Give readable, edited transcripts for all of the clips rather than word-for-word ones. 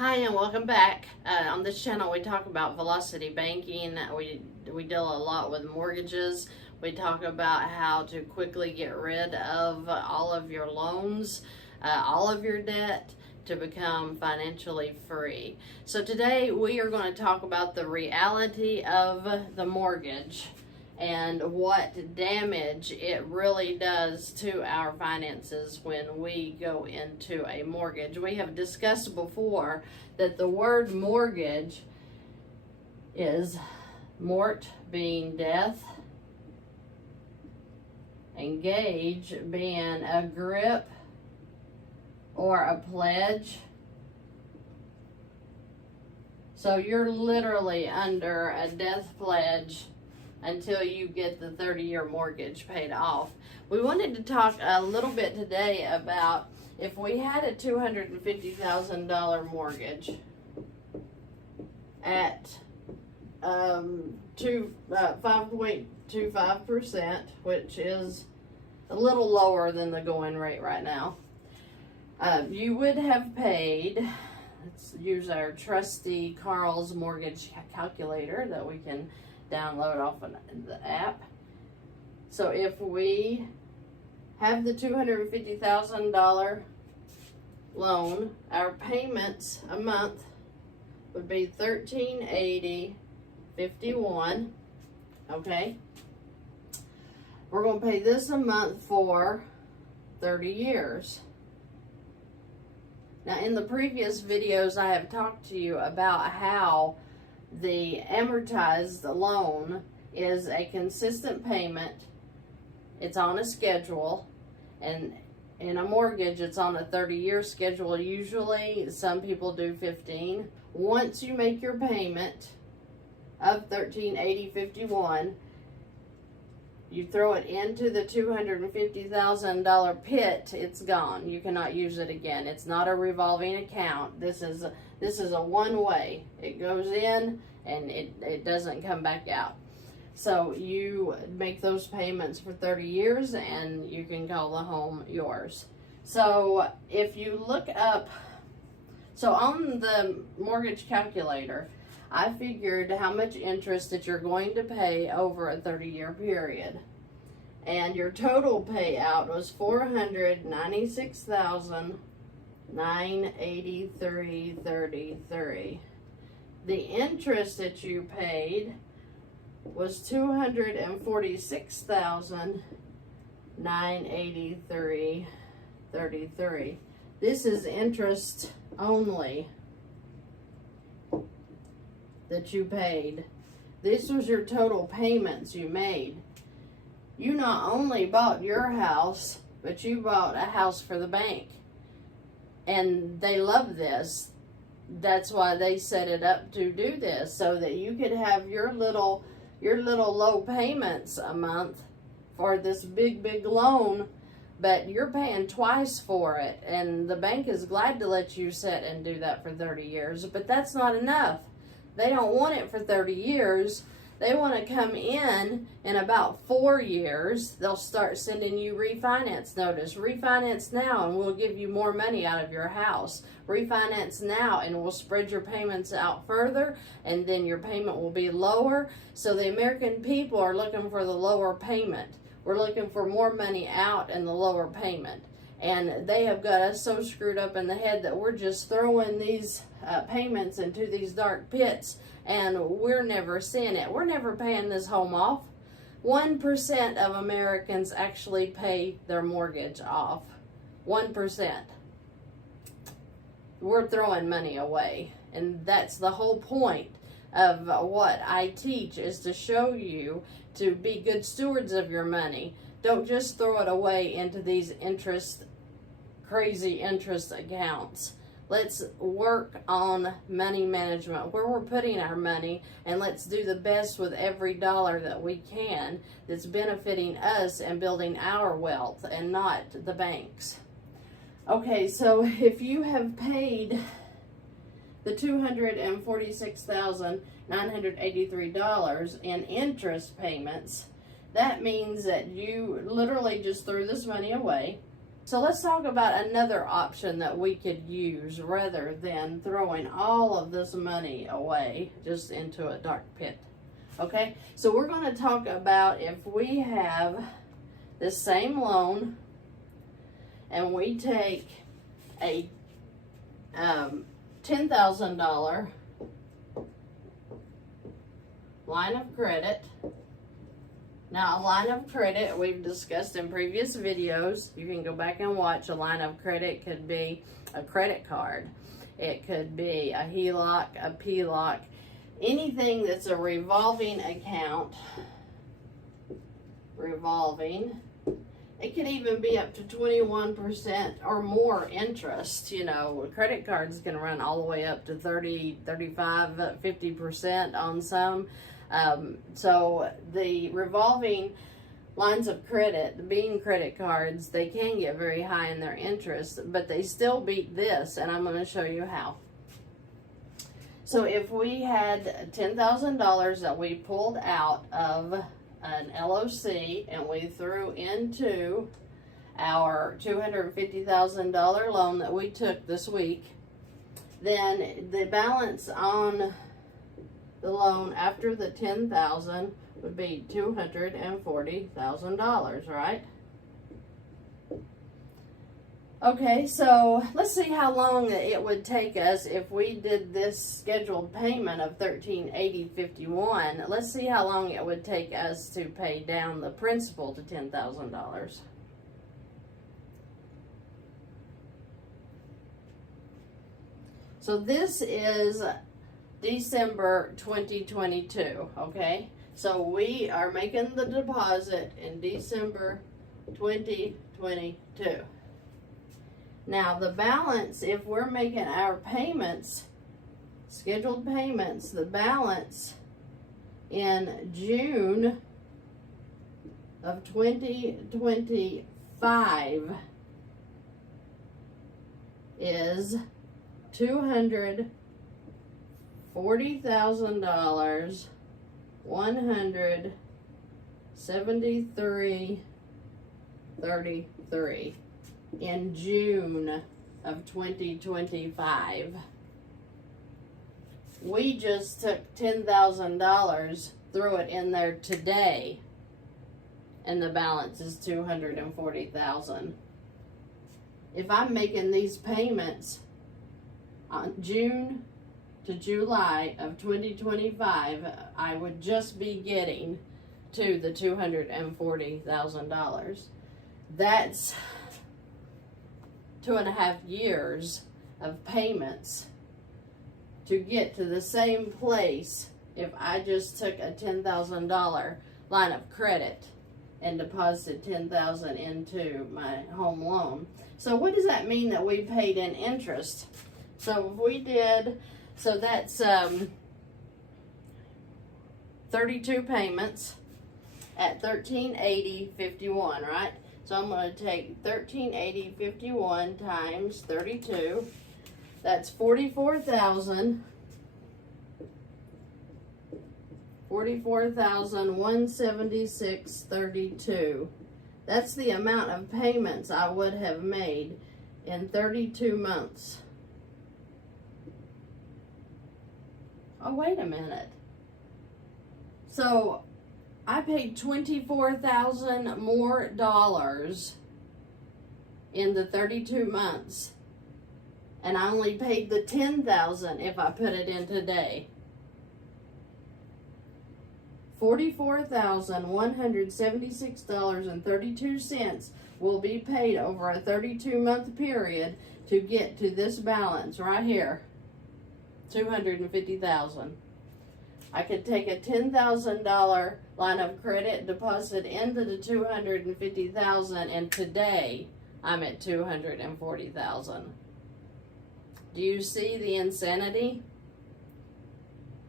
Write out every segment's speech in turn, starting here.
Hi and welcome back. On this channel we talk about velocity banking. We deal a lot with mortgages. We talk about how to quickly get rid of all of your loans, all of your debt, to become financially free. So today we are going to talk about the reality of the mortgage and what damage it really does to our finances when we go into a mortgage. We have discussed before that the word mortgage is mort being death, engage being a grip or a pledge. So you're literally under a death pledge until you get the 30-year mortgage paid off. We wanted to talk a little bit today about if we had a $250,000 mortgage at 5.25%, which is a little lower than the going rate right now. You would have paid, let's use our trusty Carl's mortgage calculator that we can download off of the app. So if we have the $250,000 loan, our payments a month would be $1,380.51. Okay, we're going to pay this a month for 30 years. Now, in the previous videos, I have talked to you about how the amortized loan is a consistent payment. It's on a schedule, and in a mortgage, it's on a 30-year schedule. Usually, some people do 15. Once you make your payment of $1,380.51, you throw it into the $250,000 pit, it's gone. You cannot use it again. It's not a revolving account. This is a one-way. It goes in and it doesn't come back out. So you make those payments for 30 years and you can call the home yours. So if you look up, so on the mortgage calculator, I figured how much interest that you're going to pay over a 30-year period. And your total payout was $496,983.33. The interest that you paid was $246,983.33. This is interest only that you paid. This was your total payments you made. You not only bought your house, but you bought a house for the bank. And they love this. That's why they set it up to do this, so that you could have your little low payments a month for this big loan, but you're paying twice for it. And the bank is glad to let you sit and do that for 30 years, but that's not enough. They don't want it for 30 years. They want to come in about 4 years. They'll start sending you refinance notice. Refinance now and we'll give you more money out of your house. Refinance now and we'll spread your payments out further, and then your payment will be lower. So the American people are looking for the lower payment. We're looking for more money out and the lower payment. And they have got us so screwed up in the head that we're just throwing these payments into these dark pits, and we're never seeing it. We're never paying this home off. 1% of Americans actually pay their mortgage off. 1%. We're throwing money away. And that's the whole point of what I teach, is to show you to be good stewards of your money. Don't just throw it away into these crazy interest accounts. Let's work on money management, where we're putting our money, and let's do the best with every dollar that we can that's benefiting us and building our wealth and not the banks. Okay, so if you have paid the $246,983 in interest payments, that means that you literally just threw this money away. So let's talk about another option that we could use rather than throwing all of this money away just into a dark pit. Okay, so we're going to talk about if we have this same loan and we take a $10,000 line of credit. Now, a line of credit we've discussed in previous videos. You can go back and watch. A line of credit could be a credit card. It could be a HELOC, a PLOC, anything that's a revolving account. Revolving. It could even be up to 21% or more interest. You know, credit cards can run all the way up to 30, 35, 50% on some. So the revolving lines of credit, being credit cards, they can get very high in their interest, but they still beat this, and I'm going to show you how. So if we had $10,000 that we pulled out of an LOC and we threw into our $250,000 loan that we took this week, then the balance on the loan after the $10,000 would be $240,000, right? Okay, so let's see how long it would take us if we did this scheduled payment of $1,380.51. Let's see how long it would take us to pay down the principal to $10,000. So this is December 2022, okay? So we are making the deposit in December 2022. Now the balance, if we're making our payments, scheduled payments, the balance in June of 2025 is $240,000, $173.33 in June of 2025. We just took $10,000, threw it in there today, and the balance is $240,000. If I'm making these payments on June to July of 2025, I would just be getting to the $240,000. That's 2.5 years of payments to get to the same place if I just took a $10,000 line of credit and deposited $10,000 into my home loan. So what does that mean that we paid in interest? So if we did, so that's 32 payments at $1,380.51, right? So I'm going to take $1,380.51 times 32. That's $44,176.32. That's the amount of payments I would have made in 32 months. Oh, wait a minute. So I paid $24,000 more dollars in the 32 months, and I only paid the $10,000 if I put it in today. $44,176.32 will be paid over a 32-month period to get to this balance right here, $250,000. I could take a $10,000 line of credit, deposit into the $250,000, and today I'm at $240,000. Do you see the insanity?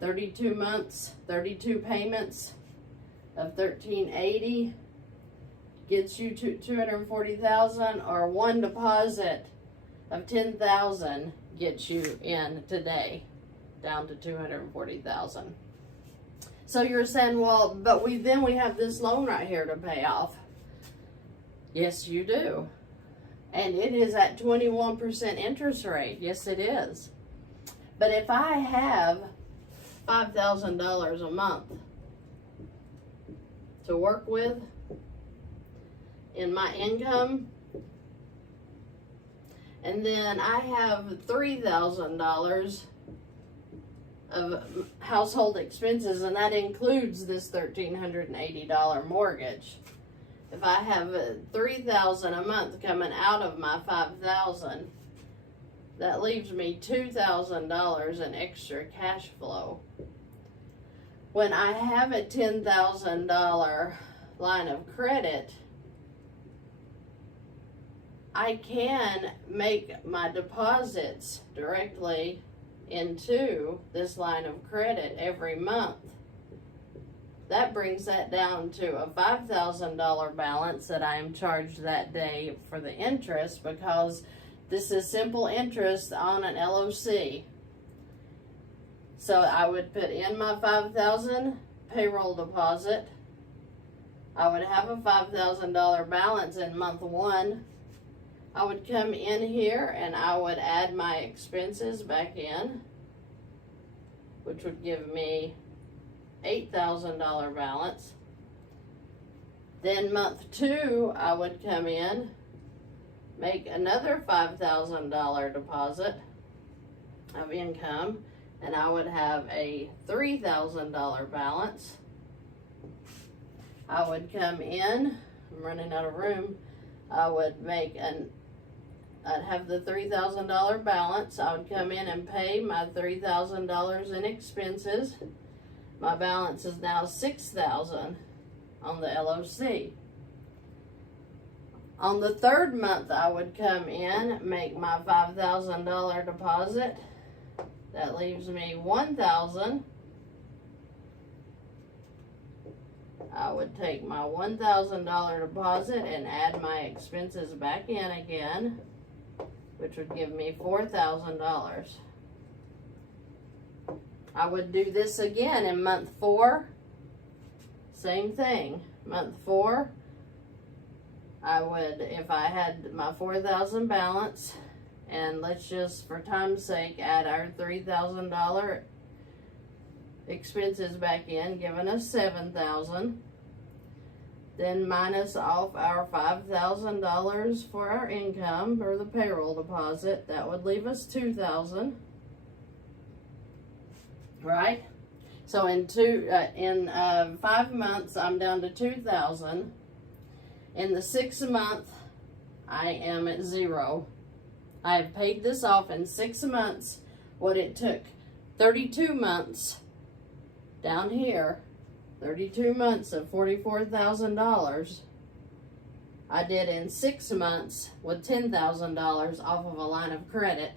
32 months, 32 payments of $1,380 gets you to $240,000, or one deposit of $10,000 gets you in today down to $240,000. So you're saying, well, but we have this loan right here to pay off. Yes, you do. And it is at 21% interest rate. Yes, it is. But if I have $5,000 a month to work with in my income, and then I have $3,000 of household expenses, and that includes this $1,380 mortgage. If I have $3,000 a month coming out of my $5,000, that leaves me $2,000 in extra cash flow. When I have a $10,000 line of credit, I can make my deposits directly into this line of credit every month. That brings that down to a $5,000 balance that I am charged that day for the interest, because this is simple interest on an LOC. So I would put in my $5,000 payroll deposit. I would have a $5,000 balance in month 1. I would come in here and I would add my expenses back in, which would give me $8,000 balance. Then month 2, I would come in, make another $5,000 deposit of income, and I would have a $3,000 balance. I would come in, I'm running out of room, I would make I'd have the $3,000 balance. I would come in and pay my $3,000 in expenses. My balance is now $6,000 on the LOC. On the 3rd month, I would come in, make my $5,000 deposit. That leaves me $1,000. I would take my $1,000 deposit and add my expenses back in again, which would give me $4,000. I would do this again in month 4. Same thing. Month 4, I would, if I had my $4,000 balance, and let's just, for time's sake, add our $3,000 expenses back in, giving us $7,000. Then minus off our $5,000 for our income, or the payroll deposit, that would leave us $2,000. Right? So in 5 months, I'm down to $2,000. In the 6th month, I am at 0. I have paid this off in 6 months. What it took 32 months down here, 32 months of $44,000, I did in 6 months with $10,000 off of a line of credit.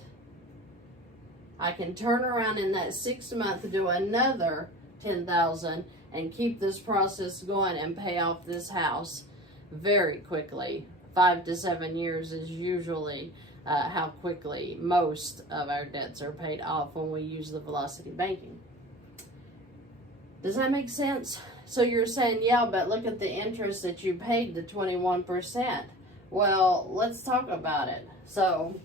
I can turn around in that 6th month, do another $10,000, and keep this process going and pay off this house very quickly. 5 to 7 years is usually how quickly most of our debts are paid off when we use the velocity banking. Does that make sense? So you're saying, yeah, but look at the interest that you paid, the 21%. Well, let's talk about it. So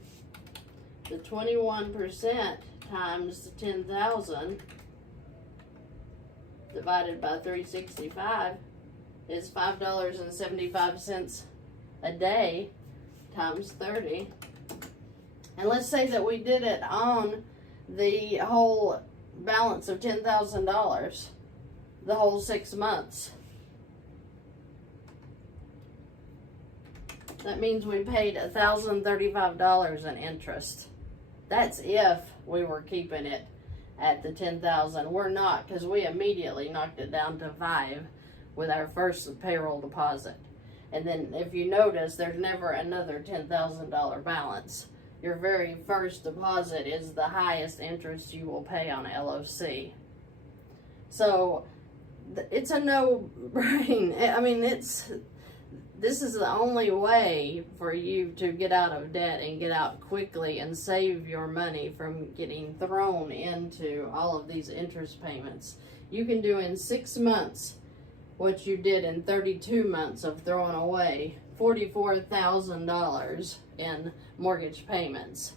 the 21% times 10,000 divided by 365 is $5.75 a day times 30. And let's say that we did it on the whole balance of $10,000, the whole 6 months. That means we paid $1,035 in interest. That's if we were keeping it at the $10,000. We're not, because we immediately knocked it down to 5 with our first payroll deposit. And then if you notice, there's never another $10,000 balance. Your very first deposit is the highest interest you will pay on a LOC. So it's a no-brainer. I mean, this is the only way for you to get out of debt and get out quickly and save your money from getting thrown into all of these interest payments. You can do in 6 months what you did in 32 months of throwing away $44,000 in mortgage payments.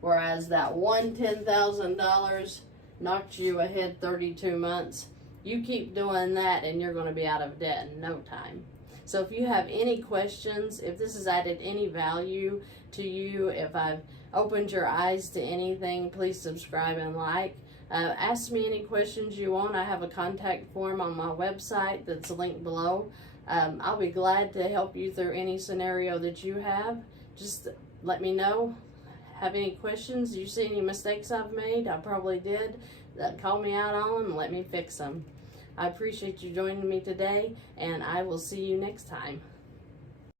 Whereas that one $10,000 knocked you ahead 32 months. You keep doing that and you're going to be out of debt in no time. So if you have any questions, if this has added any value to you, if I've opened your eyes to anything, please subscribe and like. Ask me any questions you want. I have a contact form on my website that's linked below. I'll be glad to help you through any scenario that you have. Just let me know. Have any questions? You see any mistakes I've made? I probably did. Call me out on them and let me fix them. I appreciate you joining me today, and I will see you next time.